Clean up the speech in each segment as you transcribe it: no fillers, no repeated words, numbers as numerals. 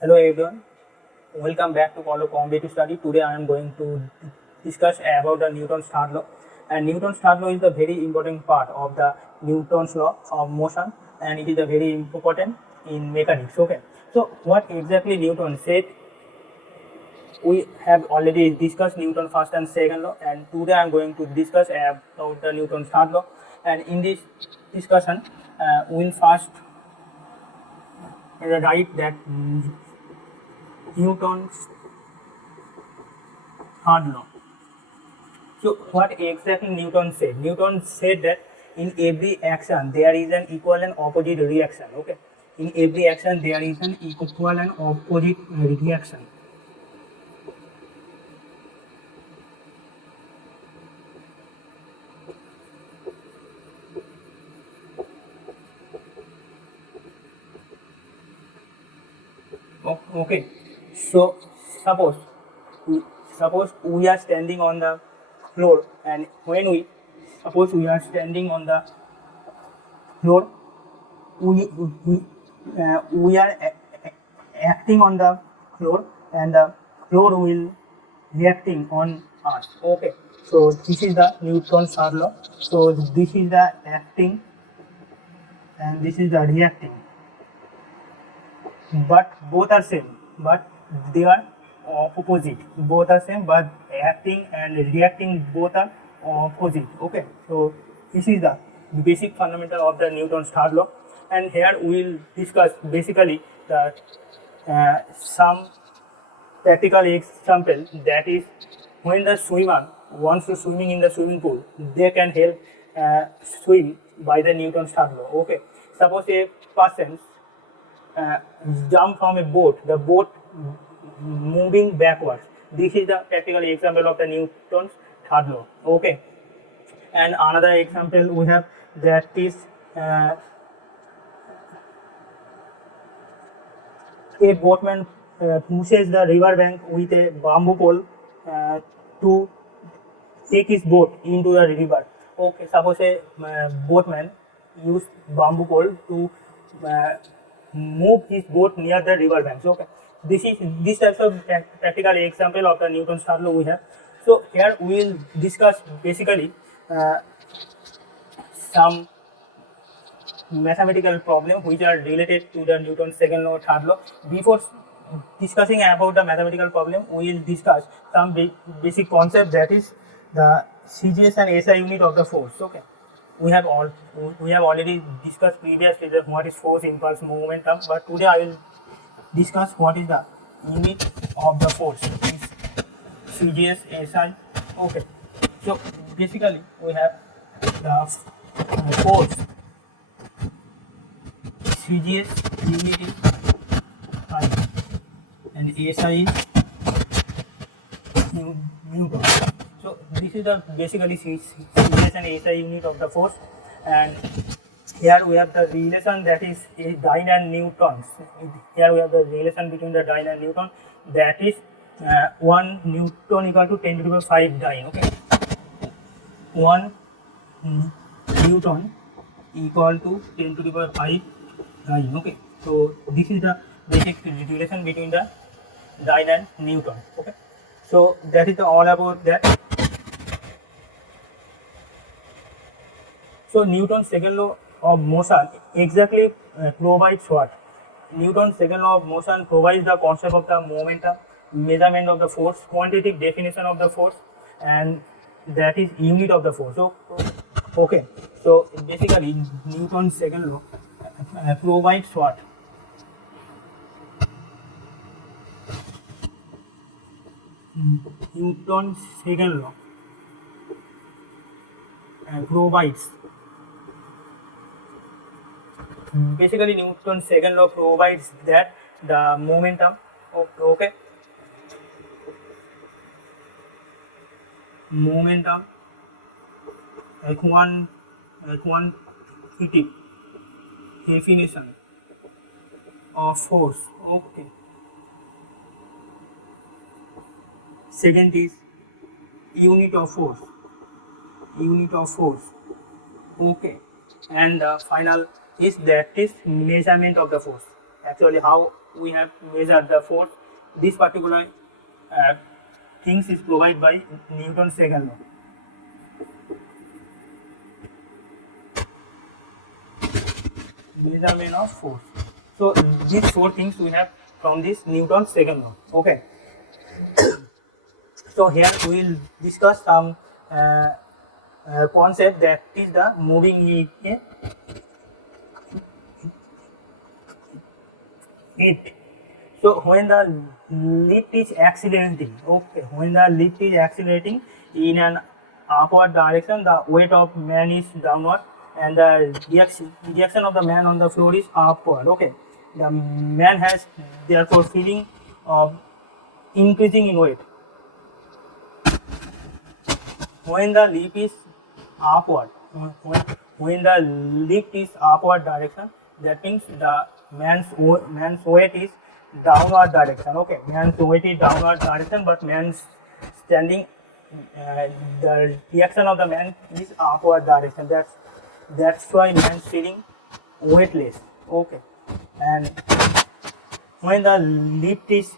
Hello everyone, welcome back to Follow Competitive Study. Today I am going to discuss about the Newton's third law. And Newton's third law is the very important part of the Newton's law of motion, and it is a very important in mechanics. Okay, so what exactly Newton said? We have already discussed Newton's first and second law, and today I am going to discuss about the Newton's third law. And in this discussion, we'll first write that Newton's third law. So what exactly Newton said? Newton said that in every action there is an equal and opposite reaction. Okay, in every action there is an equal and opposite reaction. Okay, so suppose we are standing on the floor, and when we are standing on the floor, we are acting on the floor, and the floor will reacting on us. Okay, so this is the Newton's third law. So this is the acting and this is the reacting, but both are same, but they are opposite. Both are same, but acting and reacting both are opposite. Okay, so this is the basic fundamental of the Newton's third law, and here we will discuss basically the some practical example, that is when the swimmer wants to swimming in the swimming pool, they can help swim by the Newton's third law. Okay, suppose a person jump from a boat, the boat moving backwards. This is the practical example of the Newton's third law. Okay, and another example we have, that is a boatman pushes the river bank with a bamboo pole to take his boat into the river. Okay, suppose a boatman use bamboo pole to move his boat near the river banks. Okay, this types of practical example of the Newton's third law we have. So here we will discuss basically some mathematical problem which are related to the Newton's second law, third law. Before discussing about the mathematical problem, we will discuss some basic concept, that is the CGS and SI unit of the force. Okay, we have already discussed previously that what is force, impulse, momentum, but today I will discuss what is the unit of the force, is CGS, SI. Okay, so basically we have the force. CGS unit is I, and SI is Newton. So this is the basically CGS and SI unit of the force, and here we have the relation, that is dyne and newtons. Here we have the relation between the dyne and newton, that is 1 newton equal to 10 to the power 5 dyne. Okay, 1 newton equal to 10 to the power 5 dyne. Okay, so this is the basic relation between the dyne and newton. Okay, so that is all about that. So Newton's second law of motion exactly provides what? Newton's second law of motion provides the concept of the momentum, measurement of the force, quantitative definition of the force, and that is unit of the force. So okay, so basically Newton's second law provides what? Newton's second law provides, basically Newton's second law provides that the momentum, okay, momentum quantitative definition of force. Okay, second is unit of force, okay, and the final is that is measurement of the force, actually how we have measured the force. This particular things is provided by Newton's second law. Measurement of force. So these four things we have from this Newton's second law. Okay. So here we will discuss some concept, that is the moving lift. So when the lift is accelerating, okay, when the lift is accelerating in an upward direction, the weight of man is downward and the reaction of the man on the floor is upward. Okay, the man has therefore feeling of increasing in weight. When the lift is upward, when the lift is upward direction, that means the man's weight is downward direction. Okay, man's weight is downward direction, but man's standing, the reaction of the man is upward direction. That's why man's feeling weightless. Okay, and when the lift is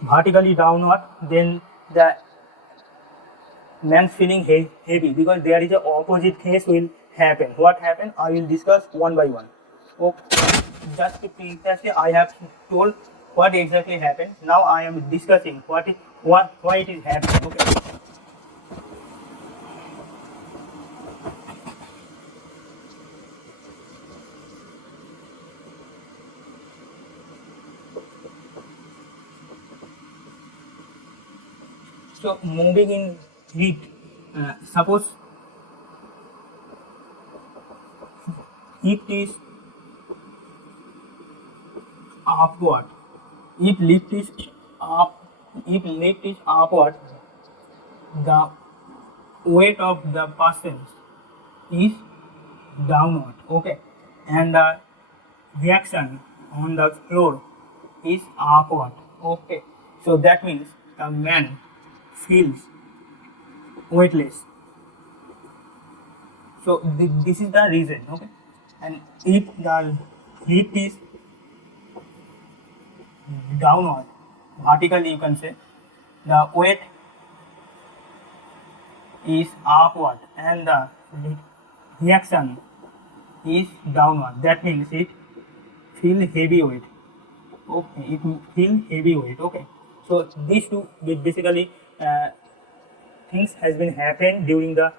vertically downward, then the man's feeling heavy, because there is a opposite case will happen. What happen? I will discuss one by one. Okay. Just previously I have told what exactly happened. Now I am discussing why it is happening. Okay. So moving in lift, suppose lift is upward. If lift is upward, the weight of the person is downward. Okay, and the reaction on the floor is upward. Okay, so that means the man feels weightless. So this is the reason. Okay, and if the lift is downward, vertically you can say, the weight is upward and the reaction is downward. That means it feel heavy weight. Okay, it feel heavy weight. Okay, so these two basically things has been happened during the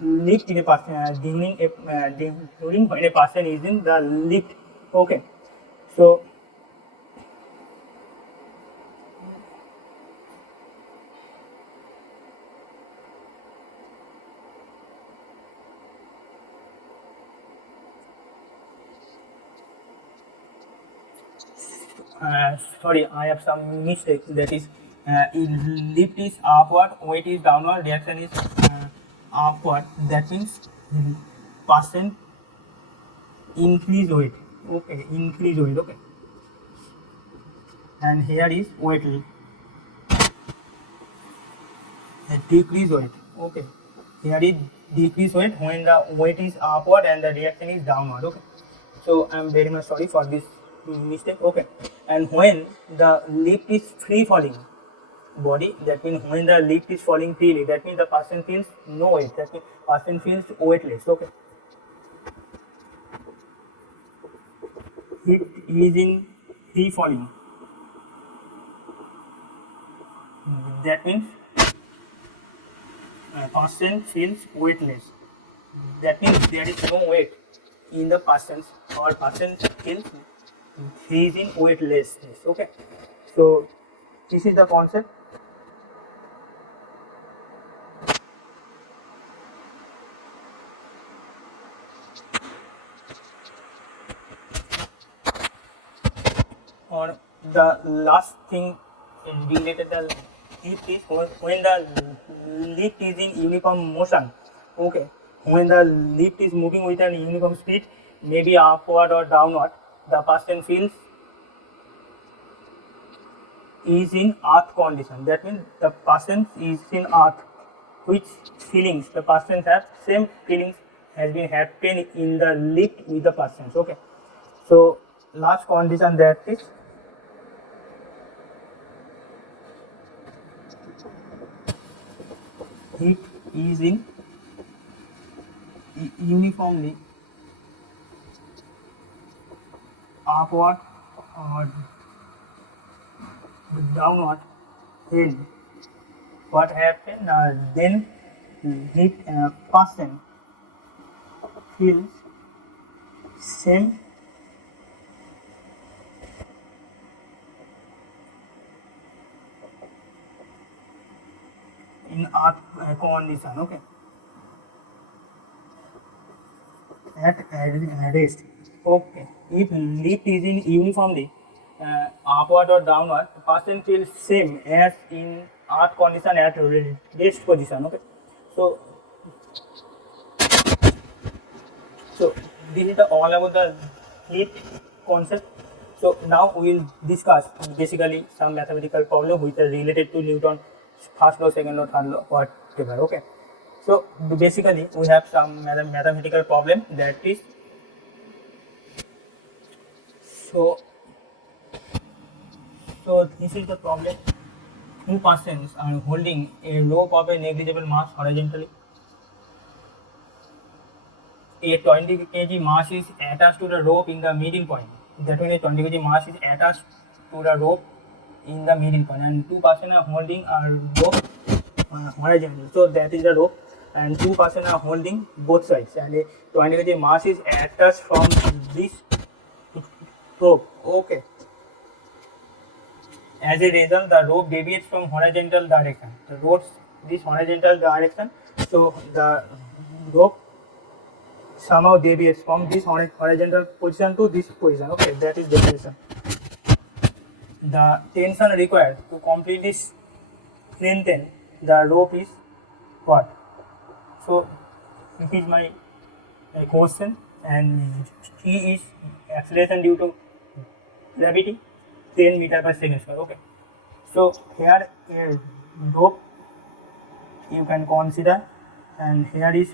lift in a person, during when a person is in the lift. Okay, so sorry, I have some mistake. That is, lift is upward, weight is downward, reaction is upward. That means person increase weight. Okay, increase weight. Okay, and here is weight decrease weight. Okay, here is decrease weight when the weight is upward and the reaction is downward. Okay, so I am very much sorry for this mistake. Okay, and when the lift is free falling body, that means when the lift is falling freely, that means the person feels no weight, that means person feels weightless. Okay, it is in free falling, that means person feels weightless, that means there is no weight in the person's, or person feels he is in weightlessness. Okay, so this is the concept. Or the last thing related to the lift is when the lift is in uniform motion. Okay, when the lift is moving with an uniform speed, maybe upward or downward, the person feels is in earth condition. That means the person is in earth. Which feelings the person has? Same feelings has been happened in the lift with the persons. Okay, so last condition, that is heat is in uniformly upward or downward. Then what happened? Then heat person feels same in earth condition. Okay, at rest. Okay, if lift is in uniformly upward or downward, the person feels same as in earth condition at rest position. Okay, so this is the all about the lift concept. So now we will discuss basically some mathematical problem which are related to Newton first law, second law, third law, whatever. Okay, so basically we have some mathematical problem, that is so this is the problem. Two persons are holding a rope of a negligible mass horizontally. A 20 kg mass is attached to the rope in the middle point. That means a 20 kg mass is attached to the rope in the middle point, and two persons are holding a rope horizontal. So that is the rope, and two persons are holding both sides, and a 20 kg mass is attached from this rope. Okay. As a result, the rope deviates from horizontal direction. The rope this horizontal direction, so the rope somehow deviates from this horizontal position to this position. Okay, that is deviation. The tension required to completely strengthen the rope is what? So this is my question, and T is acceleration due to gravity 10 meter per second square. Okay, so here a rope you can consider, and here is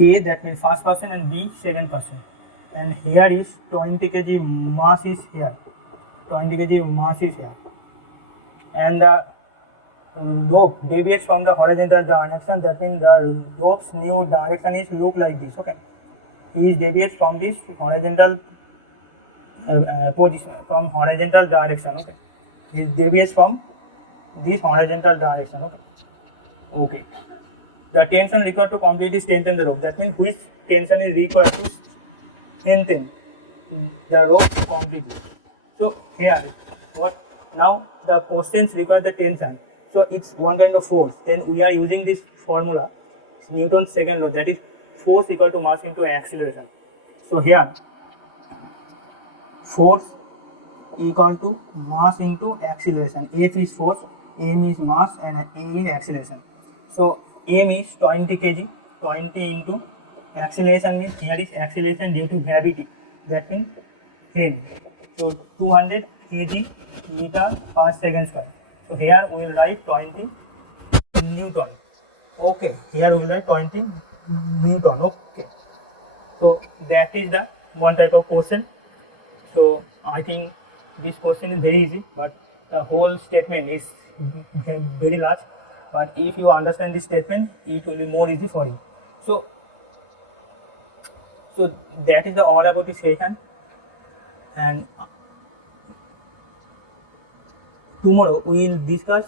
A, that means first person, and B second person, and here is 20 kg mass is here, 20 kg mass is here, and the rope deviates from the horizontal direction. That means the rope's new direction is look like this. Okay, it deviates from this horizontal position, from horizontal direction. Okay, it deviates from this horizontal direction. Okay. The tension required to completely strengthen the rope. That means which tension is required to strengthen the rope completely. So here, what now the questions require the tension. So it's one kind of force. Then we are using this formula, Newton's second law, that is force equal to mass into acceleration. So here, force equal to mass into acceleration. F is force, m is mass, and a is acceleration. So m is 20 kg, 20 into acceleration means here is acceleration due to gravity, that means n. So 200 kg meter per second square. So here we will write 20 Newton. Okay, here we will write 20 Newton. Okay, so that is the one type of question. So I think this question is very easy, but the whole statement is very large. But if you understand this statement, it will be more easy for you. So that is the all about this session, and tomorrow we will discuss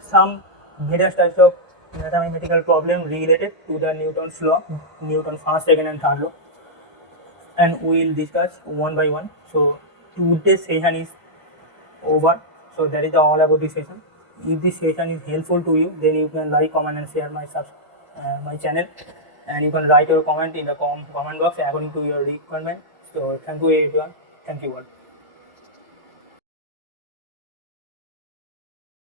some various types of mathematical problem related to the Newton's law, Newton's first, second, and third law, and we will discuss one by one. So today's session is over. So that is all about this session. If this session is helpful to you, then you can like, comment, and share my channel, and you can write your comment in the comment box according to your requirement. So thank you everyone. Thank you all.